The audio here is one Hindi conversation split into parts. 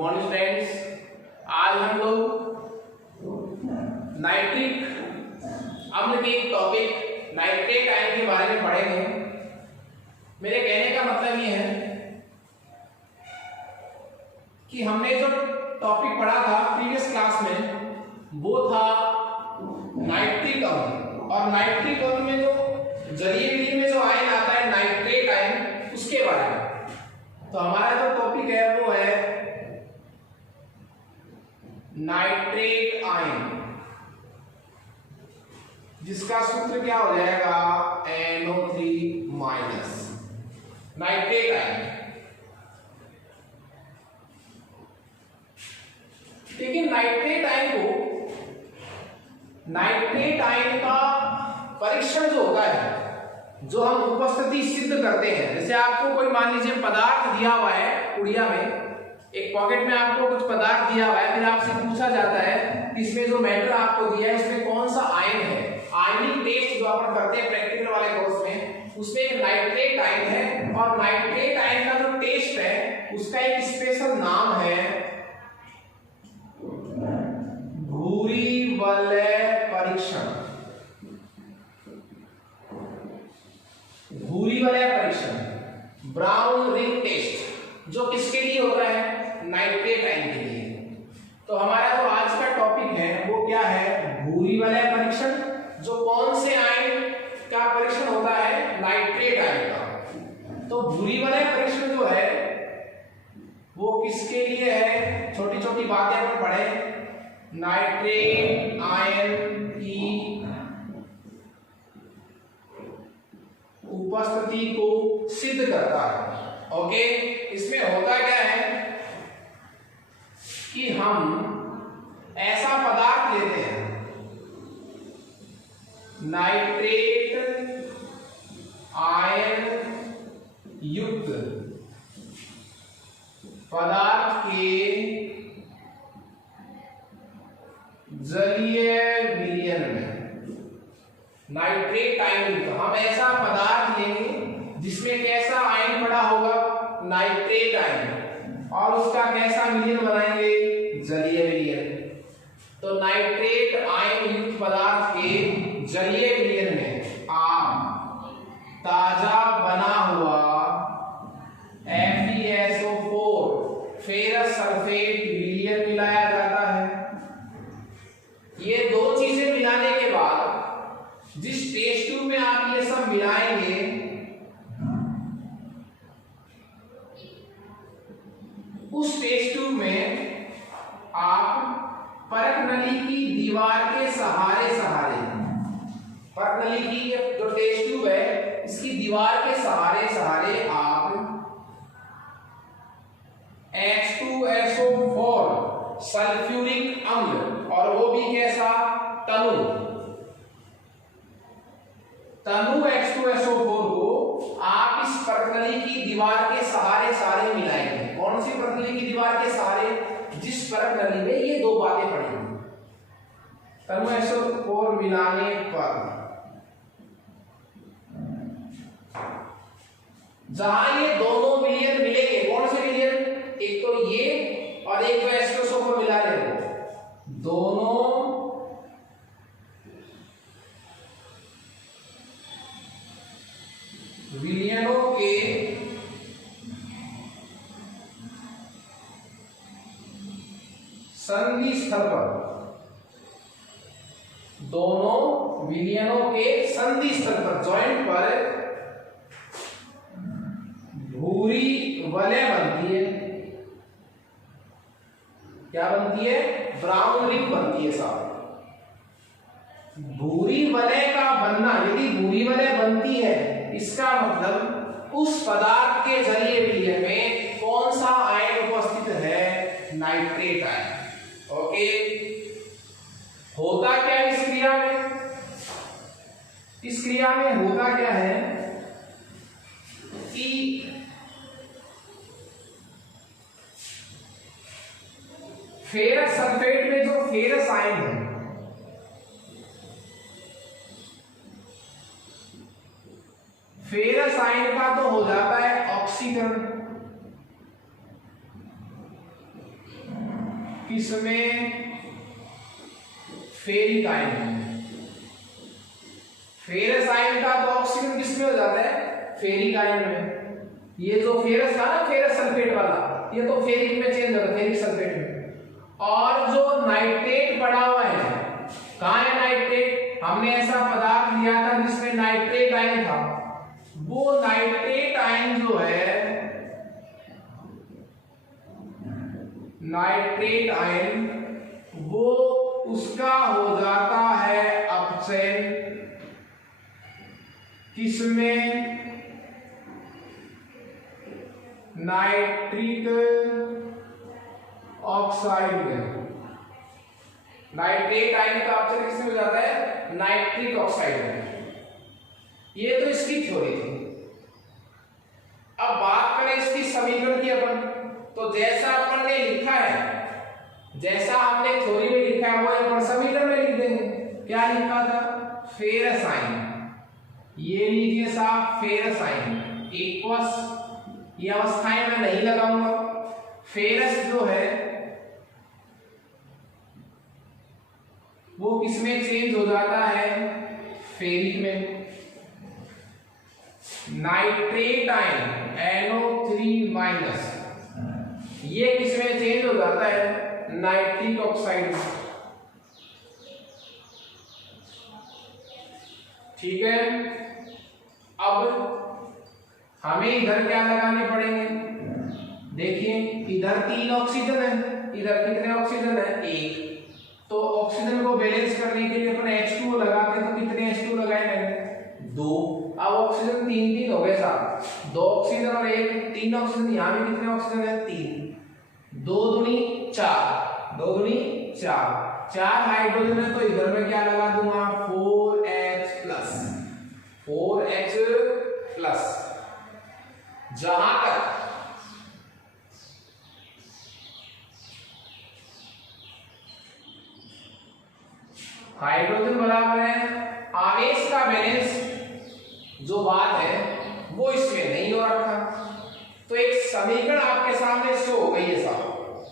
मॉर्निंग फ्रेंड्स, आज हम लोग नाइट्रिक अम्ल के एक टॉपिक नाइट्रेट आयन के बारे में पढ़ेंगे। मेरे कहने का मतलब ये है कि हमने जो टॉपिक पढ़ा था प्रीवियस क्लास में वो था नाइट्रिक अम्ल, और नाइट्रिक अम्ल में जो जलीय विधि में जो आयन आता है नाइट्रेट आयन, उसके बारे में। तो हमारा जो टॉपिक है वो है नाइट्रेट आयन, जिसका सूत्र क्या हो जाएगा NO3 माइनस नाइट्रेट आयन। लेकिन नाइट्रेट आयन का परीक्षण जो होता है, जो हम उपस्थिति सिद्ध करते हैं, जैसे आपको कोई मान लीजिए पदार्थ दिया हुआ है उड़िया में, एक पॉकेट में आपको कुछ पदार्थ दिया हुआ है, फिर आपसे पूछा जाता है कि इसमें जो मैटर आपको दिया है इसमें कौन सा आयन है। आयनिक टेस्ट जो अपन करते हैं प्रैक्टिकल वाले कोर्स में, उसमें एक नाइट्रेट आयन है, और नाइट्रेट आयन का जो टेस्ट है उसका एक स्पेशल नाम है भूरी वलय परीक्षण। भूरी वलय परीक्षण, ब्राउन रिंग टेस्ट, जो किसके लिए होता है नाइट्रेट आयन के लिए। तो हमारा जो आज का टॉपिक है वो क्या है भूरी वलय परीक्षण, जो कौन से आयन का परीक्षण होता है नाइट्रेट आयन का। तो भूरी वलय परीक्षण जो है वो किसके लिए है, छोटी छोटी बातें अपन पढ़े। नाइट्रेट आयन की उपस्थिति को सिद्ध करता है। ओके, इसमें होता क्या है कि हम ऐसा पदार्थ लेते हैं, नाइट्रेट आयन युक्त पदार्थ के जलीय विलयन में, नाइट्रेट आयन युक्त हम ऐसा पदार्थ लेंगे जिसमें कैसा आयन पड़ा होगा नाइट्रेट आयन, और उसका कैसा विलयन बनाएंगे जलीय विलयन। तो नाइट्रेट आयन युक्त पदार्थ के जलीय विलयन में आप ताजा बना हुआ FeSO4 फेरस सल्फेट विलयन मिलाया जाता है। ये दो चीजें मिलाने के बाद जिस टेस्ट ट्यूब में आप ये सब मिलाएंगे, उस टेस्ट ट्यूब में आप परक नली की दीवार के सहारे परक नली की जो टेस्ट ट्यूब है इसकी दीवार के सहारे आप H2SO4 सल्फ्यूरिक अम्ल, और वो भी कैसा तनु H2SO4 को आप इस परक नली की दीवार के सहारे मिलाएंगे। कौन सी परक नली की दीवार के सहारे, जिस परक नली में ये दो बातें पड़ेंगी। तनु SO4 मिलाने पर जहां ये दोनों विलयन मिलेंगे, कौन से विलयन, एक तो ये और एक तो H2SO4 मिला लेंगे, दोनों विलयनों के संधि स्थल पर, दोनों विलयनों के संधि स्थल पर, जॉइंट पर भूरी वलय बनती है। क्या बनती है, ब्राउन रिंग बनती है साहब। भूरी वलय का बनना, यदि भूरी वलय बनती है, इसका मतलब उस पदार्थ के जलीय विलयन में कौन सा आयन उपस्थित है नाइट्रेट आयन। ओके, होता क्या इस क्रिया में, इस क्रिया में होता क्या है कि फेरस सल्फेट में जो फेरस आयन है, फेरस आयन का तो हो जाता है ऑक्सीकरण, किसमें फेरिक आयन में। फेरस आयन का तो ऑक्सीजन किसमें हो जाता है, फेरिक आयन में। ये जो फेरस था ना, फेरस सल्फेट वाला, ये तो फेरिक में चेंज होता है, फेरिक सल्फेट में। और जो नाइट्रेट पड़ा हुआ है, कहाँ है नाइट्रेट, हमने ऐसा पदार्थ लिया था जिसमें नाइट्रेट आयन था, वो नाइट्रेट आयन जो है, नाइट्रेट आयन वो उसका हो जाता है अपचयन किसमें, नाइट्रिक ऑक्साइड में। नाइट्रेट आयन का अपचयन किसमें हो जाता है, नाइट्रिक ऑक्साइड में। ये तो इसकी थ्योरी थी। अब बात करें इसकी समीकरण की अपन, तो जैसा अपन ने लिखा है, जैसा हमने थ्योरी में लिखा है वो अपन समीकरण में लिख देंगे। क्या लिखा था, फेरस आयन, ये लीजिए साहब फेरस आयन इक्वस, ये अवस्थाएं मैं नहीं लगाऊंगा। फेरस जो है वो किसमें चेंज हो जाता है, फेरिक में। नाइट्रेट आयन NO3- ये किसमें चेंज हो जाता है, नाइट्रिक ऑक्साइड में। ठीक है, अब हमें इधर क्या लगाने पड़ेंगे, देखिए इधर 3 ऑक्सीजन है, इधर कितने ऑक्सीजन है, 1। तो ऑक्सीजन को बैलेंस करने के लिए अपन H2O लगाते हैं, तो कितने H2O लगाए मैंने, 2। अब ऑक्सीजन 3 हो गए साहब, 2 ऑक्सीजन और 1, 3 ऑक्सीजन। यहाँ भी कितने ऑक्सीजन है, 3, 2 दूनी 4, 2 दूनी 4, 4 हाइड्रोजन है, तो इधर में क्या लगा दूंगा, 4H+। जहां तक हाइड्रोजन बराबर है आवेश का बैलेंस, जो बात है वो इसमें नहीं हो रखा, तो एक समीकरण आपके सामने शो हो गई है साहब।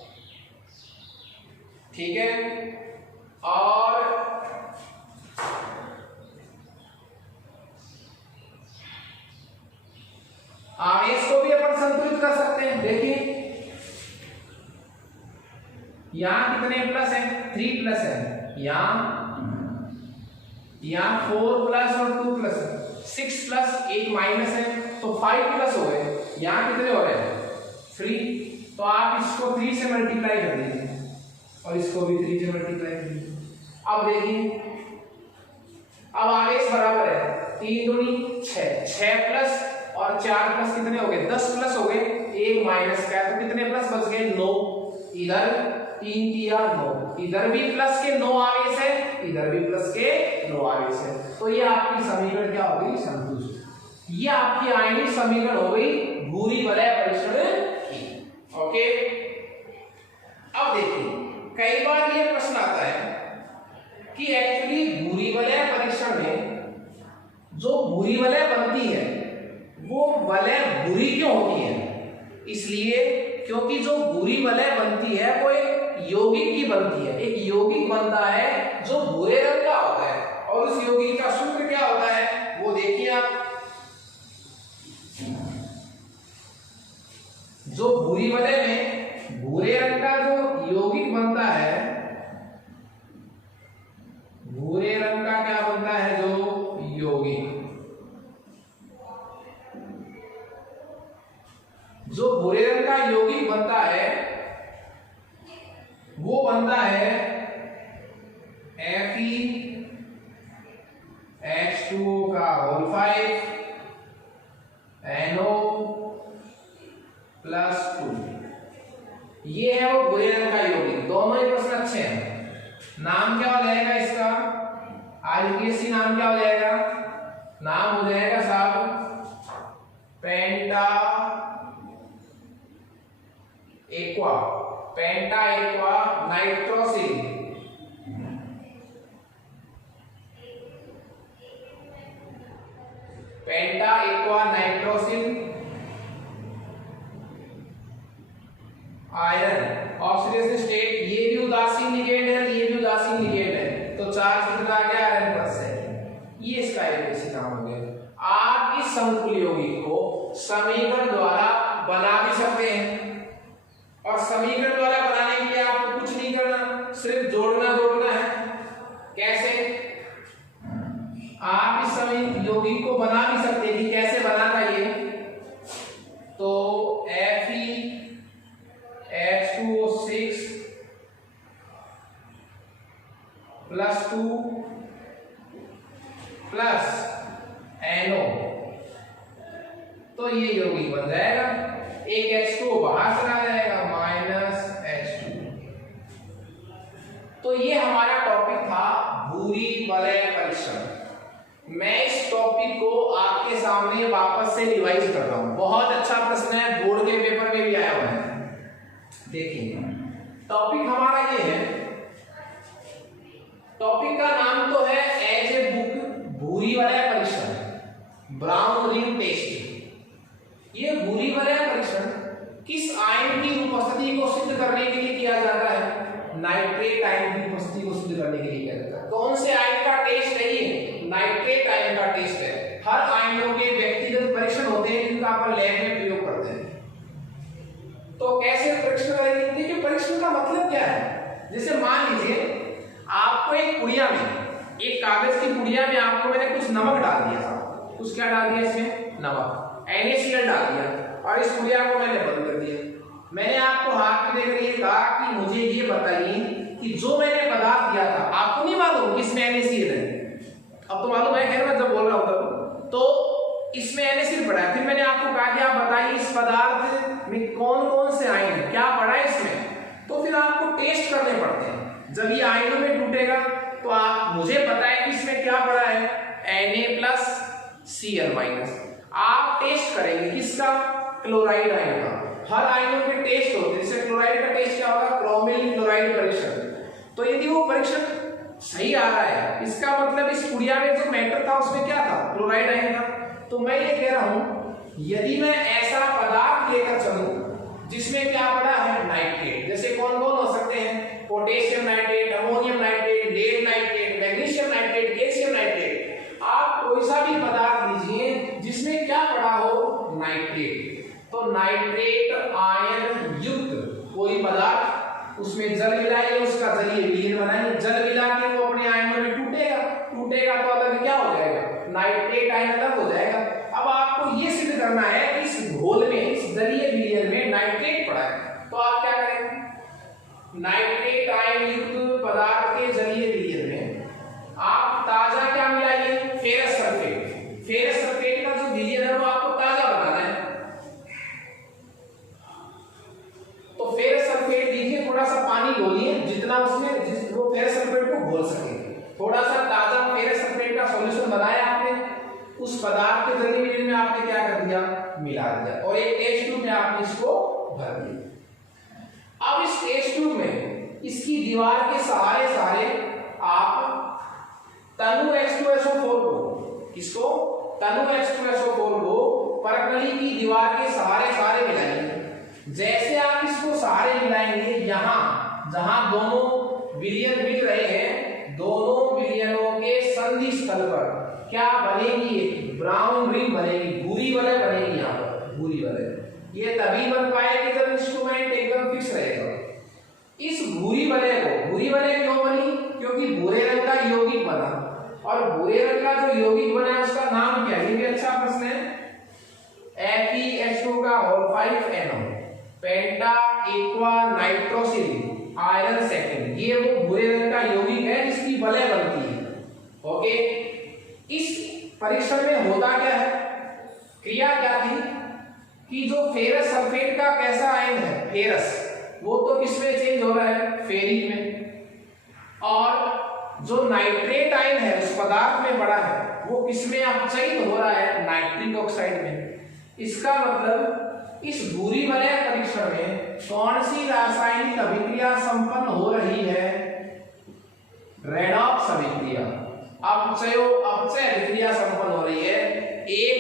ठीक है, और आवेश को भी अपन संतुलित कर सकते हैं। देखिए यहां कितने प्लस है, 3 प्लस है, यहां 4 प्लस और 2 प्लस, 6 प्लस 1 माइनस है, तो 5 प्लस हो गए। यहां कितने हो रहे हैं, 3। तो आप इसको 3 से मल्टीप्लाई कर दीजिए और इसको भी 3 से मल्टीप्लाई कर दीजिए। अब देखिए, अब आवेश बराबर है 3 दूनी 6, 6 प्लस और 4 प्लस कितने हो गए, 10 प्लस हो गए, 1 माइनस का, तो कितने प्लस बच गए, 9। इधर 3 किया 9, इधर भी प्लस के 9 आवेश है, इधर भी प्लस के 9 आवेश है, तो ये आपकी समीकरण क्या हो गई, संतुष्ट। ये आपकी आयनिक समीकरण हो गई भूरी वलय परीक्षण की। ओके, अब देखिए कई बार ये प्रश्न आता है कि एक्चुअली भूरी वलय परीक्षण में जो भूरी वलय बनती है वो वलय भूरी क्यों होती है, इसलिए क्योंकि जो भूरी वलय बनती है वो एक यौगिक की बनती है। एक यौगिक बनता है जो भूरे रंग का होता है, और उस यौगिक का सूत्र क्या होता है वो देखिए आप। जो भूरी वलय में भूरे रंग का जो यौगिक बनता है, भूरे रंग का क्या बनता है, जो यौगिक, जो भूरे रंग का यौगिक बनता है वो बनता है FeH2O का होल 5 NO+2। ये है वो भूरे रंग का यौगिक। दोनों ही प्रश्न अच्छे हैं। नाम क्या हो जाएगा इसका, आईयूपीएससी नाम क्या हो जाएगा, नाम हो जाएगा साहब penta aqua, penta aqua nitrosyl. Penta aqua nitrosyl iron oxidation state, ये भी समीकरण द्वारा बनाने के लिए आपको कुछ नहीं करना, सिर्फ जोड़ना है। कैसे? आप इस समय यौगिक को बना भी सकते हैं कि कैसे बना था ये। तो FeH2O6 +2 प्लस NO, तो ये यौगिक बन जाएगा। एक H2O बाहर चला जाएगा -H2। तो ये हमारा टॉपिक था भूरी वलय परीक्षण। मैं इस टॉपिक को आपके सामने वापस से रिवाइज कर रहा हूं। बहुत अच्छा प्रश्न है, बोर्ड के पेपर में भी आया हुआ है। देखिए टॉपिक हमारा ये है, टॉपिक का नाम तो है एज ए बुक भूरी वलय परीक्षण, ब्राउन रिंग टेस्ट। ये भूरी वलय परीक्षण किस आयन की उपस्थिति को सिद्ध करने के लिए किया जाता है? नाइट्रेट आयन की उपस्थिति को सिद्ध करने के लिए किया जाता है। कौन से आयन का टेस्ट है ये? नाइट्रेट आयन का टेस्ट है। हर आयनों के व्यक्तिगत परीक्षण होते हैं जिनका अपन लैब में प्रयोग करते हैं। तो कैसे परीक्षण करेंगे? देखिए परीक्षण का मतलब क्या है। जैसे मान लीजिए आपको एक पुड़िया में, एक कागज की पुड़िया में आपको मैंने कुछ नमक डाल दिया था। कुछ क्या डाल दिया इसमें? नमक, NaCl डाल दिया और इस पुड़िया को मैंने बंद कर दिया। मैंने आपको हाथ में देकर ये कहा कि मुझे ये बताइए कि जो मैंने पदार्थ दिया था, आपको नहीं मालूम किसमें NaCl है? अब तो मालूम है, खैर मैं जब बोल रहा हूं तब तो इसमें NaCl पड़ा है। फिर मैंने आपको कहा कि आप बताइए इस पदार्थ में कौन कौन से आयन है, क्या पड़ा है इसमें। तो फिर आपको टेस्ट करने पड़ते हैं। जब ये आयनों में टूटेगा तो आप मुझे पता है कि इसमें क्या पड़ा है, Na+Cl-। आप टेस्ट करेंगे किसका? क्लोराइड आयन का। हर आयनों के टेस्ट होते हैं। जैसे क्लोराइड का टेस्ट क्या होगा? क्रोमिल क्लोराइड परीक्षण। तो यदि वो परीक्षण सही आ रहा है, इसका मतलब इस पुड़िया में जो मैटर था उसमें क्या था? क्लोराइड आयन था। तो मैं ये कह रहा हूं, यदि मैं ऐसा पदार्थ लेकर चलूं जिसमें क्या पड़ा है? नाइट्रेट। जैसे कौन कौन हो सकते हैं? Potassium nitrate, ammonium nitrate, lead nitrate, magnesium nitrate, calcium nitrate. आप कोई सा भी पदार्थ लीजिए जिसमें क्या पड़ा हो? नाइट्रेट। तो नाइट्रेट आयन युक्त कोई पदार्थ, उसमें जल मिलाएंगे, उसका जलीय विलीन बनाएंगे। जल मिला के वो अपने आयनों में टूटेगा तो अलग क्या हो जाएगा? नाइट्रेट आयन अलग हो जाएगा। अब आपको ये सिद्ध करना है कि इस घोल में, इस जलीय विलीन में नाइट्रेट पड़ा है। तो आप क्या करेंगे? नाइट्रेट आयन युक्त पदार्थ के जलीय विलीन में आप ताजा क्या मिलाइए? Ferrous sulphate. फेरस सल्फेट का जो विलीन है वो आपको ताजा बनाना है। तो फेरस सल्फेट लीजिए, थोड़ा सा पानी घोलिए जितना उसमें वो फेरस सल्फेट को घोल सके। थोड़ा सा ताजा फेरस सल्फेट का सॉल्यूशन बनाया आपने, उस पदार्थ के जलीय विलीन में आपने क्या कर दिया? मिला दिया और एक टेस्ट ट्यूब में आपने इसको भर दिया। अब इस टेस्ट ट्यूब में इसकी दीवार के सहारे आप तनु H2SO4 को, किसको? तनु H2SO4 को परकनली की दीवार के सहारे मिलाएंगे। जैसे आप इसको सहारे मिलाएंगे, यहां जहां दोनों विलयन मिल रहे हैं, दोनों विलयनों के संधि स्थल पर क्या बनेगी? ब्राउन रिंग बनेगी, भूरी वलय बनेगी। यहां पर भूरी वलय ये तभी बन पाएगी जब इंस्ट्रूमेंट एकदम फिक्स रहेगा। इस भूरी वलय क्यों बनी? क्योंकि भूरे रंग का यौगिक बना, और भूरे रंग का जो यौगिक बना है उसका नाम क्या है? ये भी अच्छा प्रश्न है। FeH2 पेंटा एक्वा नाइट्रोसिल आयरन सेकेंड, ये वो भूरे रंग का यौगिक है जिसकी वलय बनती है। ओके, इस परीक्षण में होता क्या है? क्रिया क्या थी कि जो फेरस सल्फेट का कैसा आयन है? फेरस, वो तो किसमें चेंज हो रहा है? फेरिक में। और जो नाइट्रेट आयन है उस पदार्थ में बड़ा है, वो किसमें अपचयित हो रहा है? नाइट्रिक ऑक्साइड में। इसका मतलब इस भूरी वलय परीक्षण में कौन सी रासायनिक अभिक्रिया संपन्न हो रही है? रेडॉक्स अभिक्रिया, अपचय अभिक्रिया संपन्न हो रही है। एक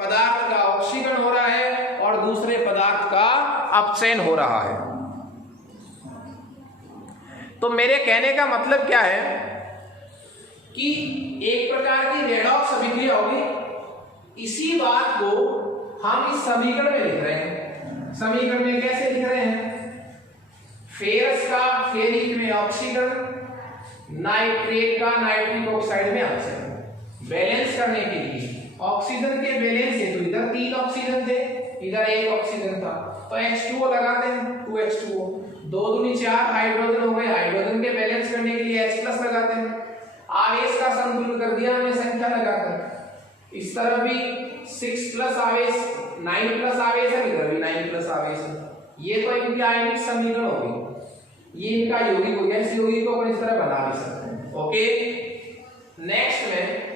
पदार्थ का ऑक्सीकरण हो रहा है और दूसरे पदार्थ का अपचयन हो रहा है। तो मेरे कहने का मतलब क्या है कि एक प्रकार की रेडॉक्स अभिक्रिया होगी। इसी बात को हम इस समीकरण में लिख रहे हैं। समीकरण में कैसे लिख रहे हैं? फेरिक में ऑक्सीजन, नाइट्रेट का नाइट्रिक ऑक्साइड में ऑक्सीजन। बैलेंस करने के लिए ऑक्सीजन के बैलेंस है, तो इधर 3 ऑक्सीजन थे, इधर 1 ऑक्सीजन था, तो H2O लगाते हैं, 2H2O, 2 दूनी 4 हाइड्रोजन हो गए। हाइड्रोजन के बैलेंस करने के लिए H+ लगाते हैं। आवेश का संतुलन कर दिया हमने संख्या लगाकर। इस तरफ भी 6+ आवेश, 9+ आवेश है, इधर भी 9+ आवेश है। ये तो इनकी आयनिक समीकरण होगी, ये इनका यौगिक हो गया। इस यौगिक को अपन इस तरह बना भी सकते हैं। ओके, नेक्स्ट में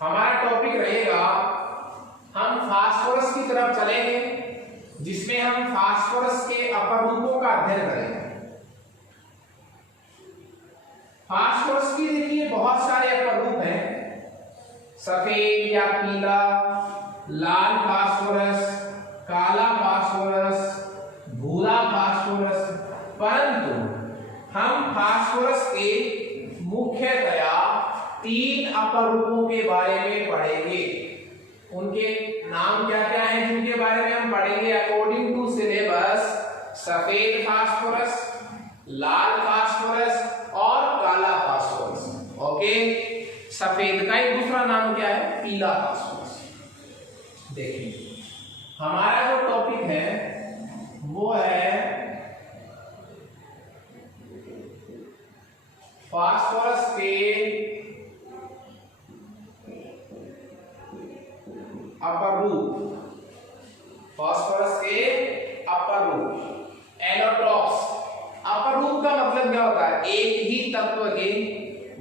हमारा टॉपिक रहेगा, हम फास्फोरस की तरफ चलेंगे, जिसमें हम फास्फोरस के अपरूपों का अध्ययन करेंगे। फास्फोरस की देखिए बहुत सारे अपरूप हैं, सफेद या पीला, लाल फास्फोरस, काला फास्फोरस, भूरा फास्फोरस, परंतु हम फास्फोरस के मुख्यतया 3 अपरूपों के बारे में पढ़ेंगे। उनके नाम क्या क्या हैं जिनके बारे में हम पढ़ेंगे अकॉर्डिंग टू सिलेबस? सफेद फास्फोरस, लाल फास्फोरस और काला फास्फोरस। ओके, सफेद का एक दूसरा नाम क्या है? पीला फास्फोरस। देखिए हमारा जो टॉपिक है वो है फास्फोरस के अपरूप। फास्फोरस के अपरूप, एलोट्रॉप्स। अपरूप का मतलब क्या होता है? एक ही तत्व के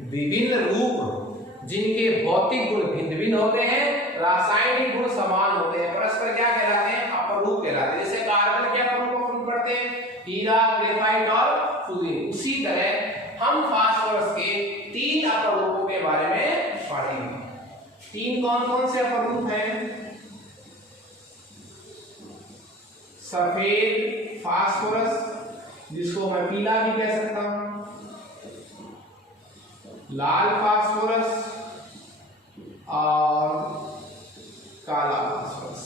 विभिन्न रूप जिनके भौतिक गुण भिन्न भिन्न होते हैं, रासायनिक गुण समान होते हैं, परस्पर क्या कहलाते हैं? अपरूप कहलाते हैं। जैसे कार्बन के अपरूप अपन पढ़ते हैं, हीरा, ग्रेफाइट और फ्लोरीन। उसी तरह हम फास्फोरस के 3 अपरूपों के बारे में पढ़ेंगे। 3 कौन कौन से अपरूप हैं? सफेद फास्फोरस, जिसको मैं पीला भी कह सकता हूं, लाल फास्फोरस और काला फास्फोरस।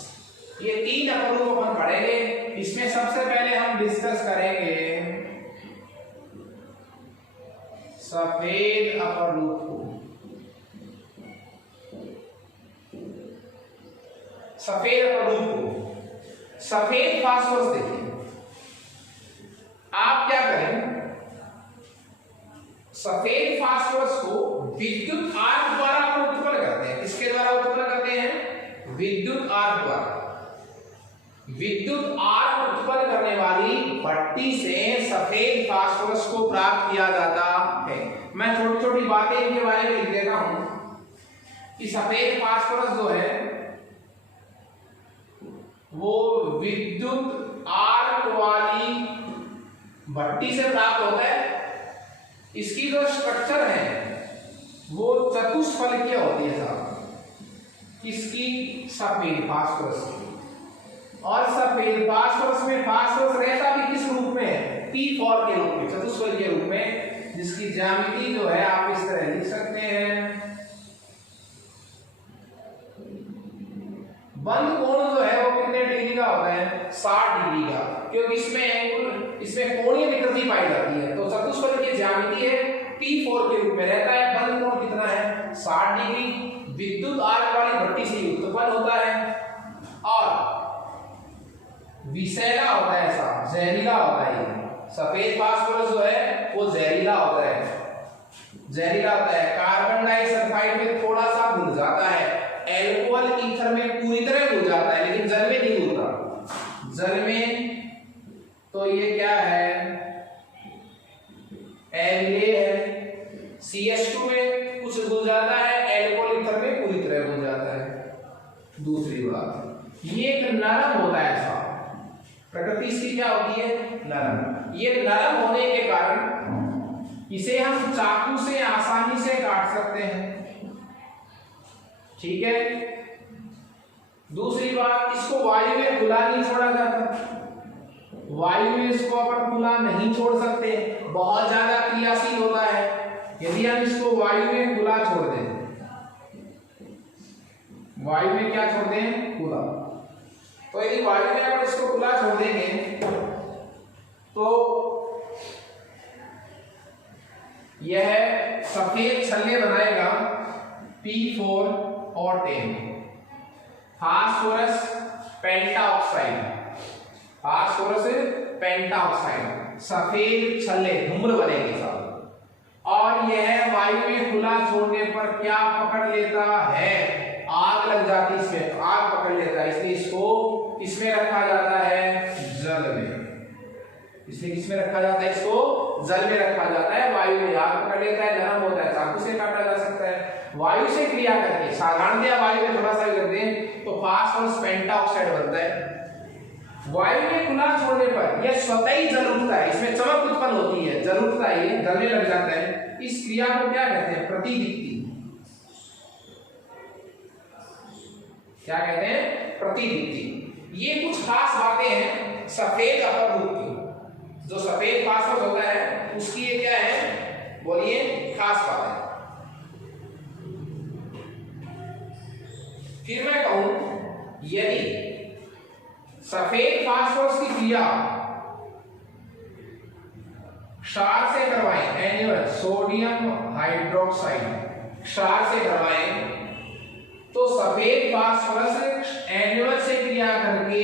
ये 3 अपरूप अपन पढ़ेंगे। इसमें सबसे पहले हम डिस्कस करेंगे सफेद अपरूप को। सफेद अपरूप को, सफेद फास्फोरस देखिए, आप क्या करें, सफेद फास्फोरस को विद्युत आर्क द्वारा उत्पन्न करते हैं। किसके द्वारा उत्पन्न करते हैं? विद्युत आर्क द्वारा। विद्युत आर्क उत्पन्न करने वाली भट्टी से सफेद फास्फोरस को प्राप्त किया जाता है। मैं छोटी छोटी बातें इनके बारे में लिख देता हूं कि सफेद फास्फोरस जो है वो विद्युत आर्क वाली भट्टी से प्राप्त होता है। इसकी जो स्ट्रक्चर है वो चतुष्फलकीय होती है साहब। किसकी? सफेद फास्फोरस की। और सफेद फास्फोरस में फास्फोरस रहता भी किस रूप में है? P4 के रूप में, चतुष्फलकीय रूप में, जिसकी ज्यामिति जो है आप इस तरह लिख सकते हैं। बंद कोण जो है वो कितने डिग्री का होता है? 60 डिग्री का, क्योंकि इसमें कोणीय विकृति पाई जाती है। तो चतुष्फलकीय ज्यामिति है, P4 के रूप में रहता है। बंद कोण कितना है? 60 डिग्री। विद्युत आर्क वाली भट्टी से उत्पन्न होता है और विषैला होता है, ऐसा जहरीला होता है। सफेद फास्फोरस जो है वो जहरीला होता है, जहरीला होता है। कार्बन डाइसल्फाइड में थोड़ा सा घुल जाता है, एल्कोहल ईथर में पूरी तरह घुल जाता है, लेकिन जल में नहीं घुलता। जल में तो ये क्या है? Na है। CH2 में कुछ घुल जाता है, एल्कोहल ईथर में पूरी तरह घुल जाता है। दूसरी बात, ये एक नरम होता है साहब। प्रकृति इसकी क्या होती है? नरम। ये नरम होने के कारण इसे हम चाकू से आसानी से काट सकते हैं। ठीक है। दूसरी बात, इसको वायु में खुला नहीं छोड़ा जाता। वायु में इसको अपन खुला नहीं छोड़ सकते, बहुत ज्यादा क्रियाशील होता है। यदि हम इसको वायु में खुला छोड़ दें, वायु में क्या छोड़ दें? खुला। तो यदि वायु में अपन इसको खुला छोड़ देंगे तो यह सफेद छल्ले बनाएगा P4 और 10। फास्फोरस पेंटाऑक्साइड, फास्फोरस पेंटाऑक्साइड सफेद छल्ले धूम्र बनेंगे साहब। और यह वायु में खुला छोड़ने पर क्या पकड़ लेता है? आग लग जाती है इसमें, आग पकड़ लेता है, इसलिए इसको किसमें रखा जाता है? जल में। इसलिए किसमें रखा जाता है? इसको जल में रखा जाता है। वायु में आग पकड़ लेता है, नरम होता है, चाकू से काटा जा सकता है। वायु से क्रिया करके साधारणतया वायु में थोड़ा सा भी करते हैं तो फास्फोरस पेंटाऑक्साइड बनता है। वायु में खुला छोड़ने पर यह स्वतः ही जल उठता है, इसमें चमक उत्पन्न होती है, जल उठता है, ये जलने लग जाता है। इस क्रिया को क्या कहते हैं? प्रतिदीप्ति। क्या कहते हैं? प्रतिदीप्ति। ये कुछ खास बातें हैं सफेद अपरदूत की। जो सफेद फास्फोरस होता है उसकी ये क्या है? बोलिए, खास बात है। फिर मैं कहूं यदि सफेद फास्फोरस की क्रिया क्षार से करवाएं, एन्युअल सोडियम हाइड्रोक्साइड क्षार से करवाएं, तो सफेद फास्फोरस एन्युअल से क्रिया करके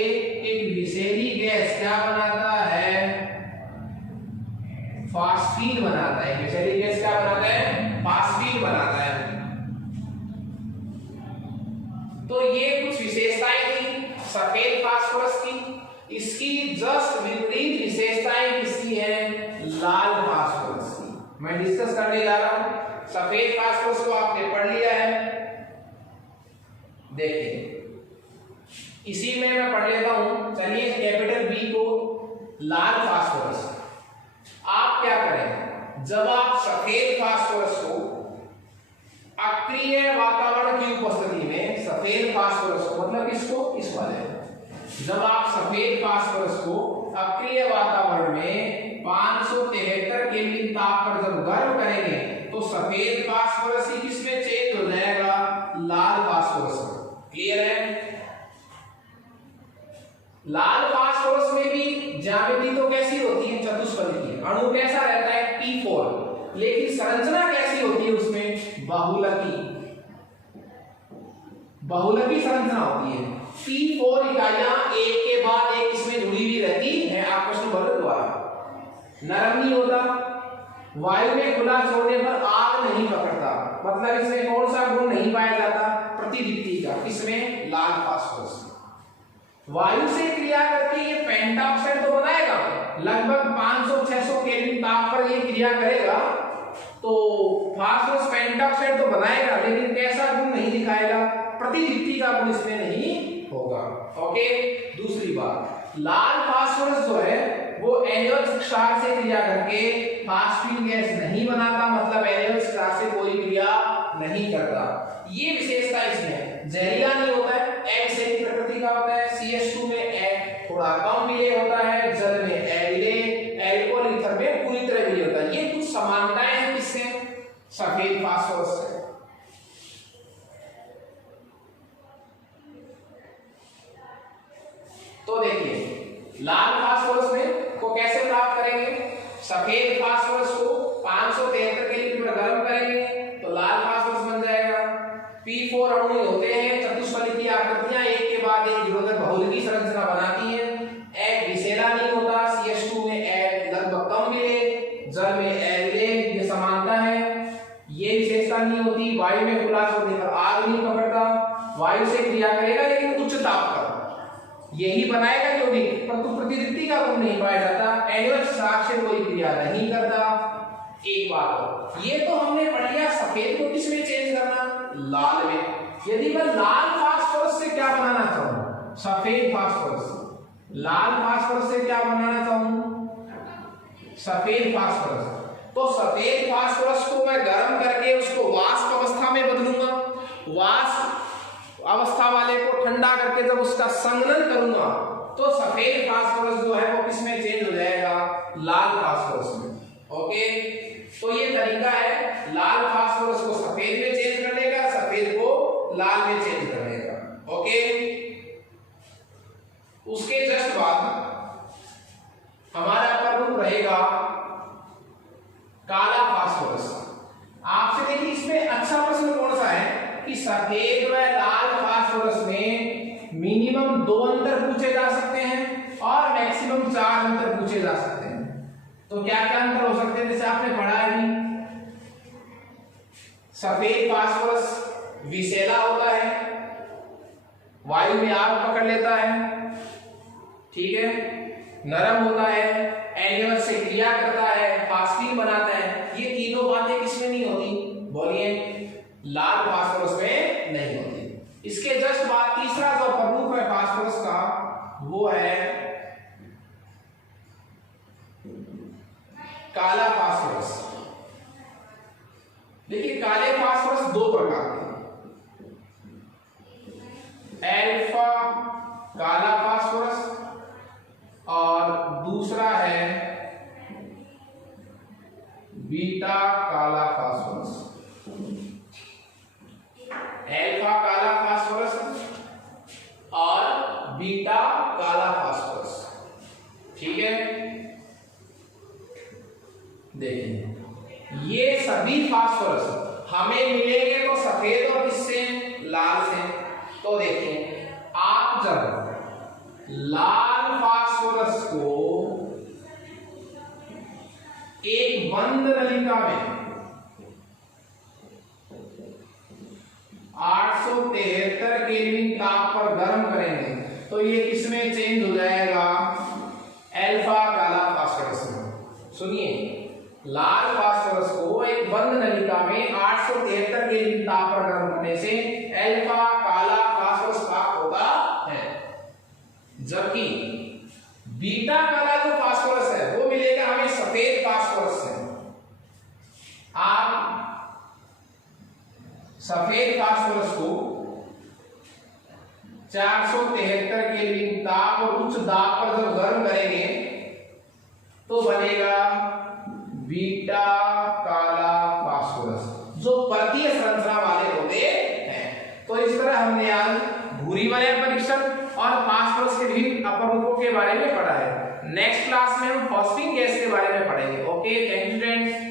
एक विषैली गैस क्या बनाता है? फास्फीन बनाता है। विषैली गैस क्या बनाता है? फास्फीन बनाता है। तो ये कुछ विशेषताएं थी सफेद फास्फोरस की। इसकी जस्ट विपरीत विशेषताएं किसकी है? लाल फास्फोरस की। मैं डिस्कस करने जा रहा हूं। सफेद फास्फोरस को आपने पढ़ लिया है, देखिए इसी में मैं पढ़ लेता हूं। चलिए कैपिटल बी को लाल फास्फोरस। आप क्या करें? जब आप सफेद फास्फोरस को अक्रिय वातावरण की उपस्थिति में, सफेद फास्फोरस को मतलब इसको, इस वाले, जब आप सफेद फास्फोरस को अक्रिय वातावरण में 573 केल्विन ताप पर जब गर्म करेंगे तो सफेद फास्फोरस ही किसमें चेंज हो जाएगा? लाल फास्फोरस में। क्लियर है? लाल फास्फोरस में भी ज्यामिति तो कैसी होती है? चतुष्फलकीय। अणु कैसा रहता है? P4। लेकिन संरचना कैसी होती है उसमें? बहुलकी, बहुलकी संरचना होती है। P4 इकाइयां एक के बाद एक इसमें जुड़ी हुई रहती है आपस में बल द्वारा। नरम नहीं होता, वायु में खुला छोड़ने पर आग नहीं पकड़ता, मतलब इसमें कौन सा गुण नहीं पाया जाता? प्रतिदीप्ति का। इसमें लाल फास्फोरस वायु से क्रिया करके ये पेंटाऑक्साइड तो बनाएगा, लगभग 500-600 केल्विन ताप पर ये क्रिया करेगा तो फास्फोरस पेंटाऑक्साइड तो बनाएगा, लेकिन कैसा गुण नहीं दिखाएगा? प्रतिदीप्ति का गुण इसमें नहीं होगा। ओके। दूसरी बात, लाल फास्फोरस जो है वो एन्युअल क्षार से क्रिया करके फास्फीन गैस नहीं बनाता, मतलब एन्युअल क्षार से कोई क्रिया नहीं करता। ये विशेषता इसमें। जहरीला नहीं होता है, एक से प्रकृति का होता है। CH2 में एक थोड़ा कम विलेय होता है, जल में विलेय, अल्कोहल ईथर में पूरी तरह विलेय होता है। ये कुछ समानताएं हैं किससे? सफेद फास्फोरस से। तो देखिए लाल फास्फोरस में को कैसे प्राप्त करेंगे? सफेद फास्फोरस को 573 केल्विन पर गर्म करेंगे तो लाल फास्फोरस बन जाएगा। P4 अणु होते हैं, चतुष्फलकीय आकृतियां एक के बाद एक जुड़कर बहुलकी संरचना बनाती हैं। एक विषैला नहीं होता, CH2 में एक लगभग कम मिले, जल में विलेय, ये समानता है। ये विशेषता नहीं होती, वायु में खुला छोड़ने पर आग नहीं पकड़ता, वायु से क्रिया करेगा लेकिन उच्च ताप पर यही बनाएगा यौगिक, परंतु प्रतिदीप्ति का गुण नहीं पाया जाता, एन्युअल क्षार से कोई क्रिया नहीं करता। एक बात, ये तो हमने पढ़ लिया सफेद को किसमें चेंज करना? लाल में। यदि मैं लाल फास्फोरस से क्या बनाना चाहूं? सफेद फास्फोरस। लाल फास्फोरस से क्या बनाना चाहूं? सफेद फास्फोरस। तो सफेद फास्फोरस को मैं गर्म करके उसको वाष्प अवस्था में बदलूंगा। वाष्प अवस्था वाले को ठंडा करके जब उसका संघनन करूंगा तो सफेद फास्फोरस जो है वो किसमें चेंज हो जाएगा? लाल फास्फोरस में। ओके, तो ये तरीका है लाल फास्फोरस को सफेद में चेंज करने का, सफेद को लाल में चेंज करने का। ओके, उसके जस्ट बाद हमारा प्रमुख रहेगा काला फास्फोरस। अंतर पूछे जा सकते हैं। तो क्या क्या अंतर हो सकते हैं, जैसे आपने पढ़ा है भी, सफेद फास्फोरस विषैला होता है, वायु में आग पकड़ लेता है, ठीक है, नरम होता है, एनिमल से क्रिया करता है, फास्फिन बनाता है। ये तीनों बातें किसमें नहीं होती, बोलिए, लाल फास्फोरस में नहीं होती। इसके जस्ट बाद तीसरा जो प्रमुख है फास्फोरस का, वो है काला फास्फोरस। देखिए काले फास्फोरस दो प्रकार के, अल्फा काला फास्फोरस और दूसरा है बीटा काला फास्फोरस। अल्फा काला फास्फोरस और बीटा काला फास्फोरस, ठीक है। देखिए ये सभी फास्फोरस हमें मिलेंगे तो सफेद और किससे, लाल से। तो देखिए आप जब लाल फास्फोरस को एक बंद नलिका में 873 केल्विन ताप पर गर्म करेंगे तो ये किसमें चेंज हो जाएगा, अल्फा काला फास्फोरस में। सुनिए, लाल फास्फोरस को एक बंद नलिका में 873 केल्विन ताप पर गर्म करने से अल्फा काला फास्फोरस प्राप्त होता है, जबकि बीटा काला जो फास्फोरस है वो मिलेगा हमें सफेद फास्फोरस से। आप सफेद फास्फोरस को 473 केल्विन ताप और उच्च दाब पर जब गर्म करेंगे तो बनेगा बीटा काला फास्फोरस, जो परतीय श्रृंखला वाले होते हैं। तो इस तरह हमने आज भूरी वलय परीक्षण और फास्फोरस के विभिन्न अपरूपों के बारे में पढ़ा है। नेक्स्ट क्लास में हम फॉस्फिन गैस के बारे में पढ़ेंगे। Okay, thank you.